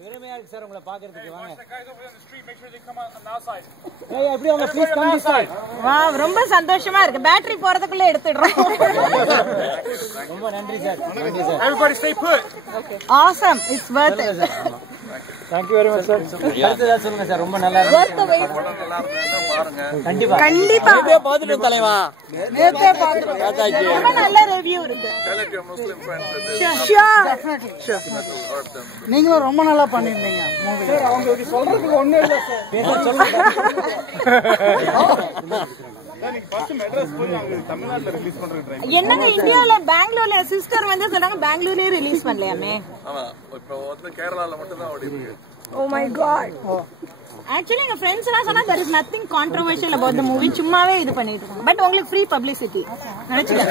பெருமையா இருக்கு சார் உங்களை பாக்குறதுக்கு. வாங்க. ரொம்ப சந்தோஷமா இருக்கு. பேட்டரி போறதுக்குள்ள எடுத்துடுறோம். ரொம்ப நன்றி சார். நன்றி sir. Everybody stay put. Okay. Awesome. It's worth it. Thank you very much sir. அடுத்ததா சொல்லுங்க சார். ரொம்ப நல்லா இருக்கு. Worth the wait. கண்டிப்பா. கண்டிப்பா. நேத்தே பாத்துட்டோம் தலைவா. நேத்தே பாத்துட்டோம். ரொம்ப நல்ல ரிவ்யூ இருக்கு. Sure. Definitely. நீங்களும் ரொம்ப நல்லா பண்ணிருந்தீங்க மூவி. சார் அவங்க இப்படி சொல்றதுக்கு ஒண்ணும் இல்ல சார். பேச சொல்லுங்க. என்னங்க இந்தியால பெங்களூர்ல சிஸ்டர் வந்து சொல்றாங்க பெங்களூர்லயே ரிலீஸ் பண்ணலையாமே. ஆமா இப்போ வந்து கேரளால மட்டும் தான் ஓடி இருக்கு. Oh my god. Actually எங்க friends எல்லாம் சொன்னா there is nothing controversial about the movie. சும்மாவே இது பண்ணிட்டு இருக்காங்க. பட் உங்களுக்கு ஃப்ரீ பப்ளிசிட்டி. நினைச்சீங்க.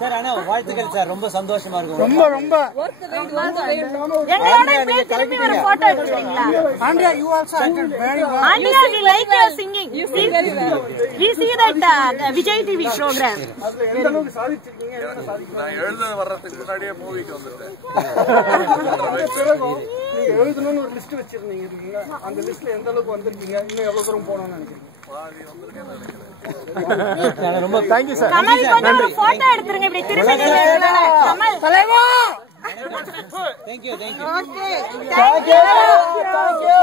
சார் அண்ணா வாழ்த்துக்கள் சார். ரொம்ப சந்தோஷமா இருக்கு. ரொம்ப ரொம்ப எங்களோட இப்படியே திரும்பி ஒரு photo எடுத்துறீங்களா? Andrea, you also acted very well. Andrea, we like your singing. We see that Vijay TV program. நான் எழுத வர்றதுக்கு முன்னாடியே மூவிக்கு வந்துட்டேன். நீங்க எழுதணும்னு ஒரு லிஸ்ட் வச்சிருந்தீங்க இல்லைங்களா? அந்த லிஸ்ட்ல எந்த அளவுக்கு வந்திருக்கீங்க? இன்னும் எவ்வளவு தூரம் போகணும்னு நினைக்கிறீங்க? பாதி வந்திருக்கேன்னு நினைக்கிறேன். ரொம்ப தேங்க்யூ சார். கமல் கொஞ்சம் ஒரு போட்டோ எடுத்துருங்க இப்படி திரும்பி கமல் தலைவா. Thank you. Okay. Thank you.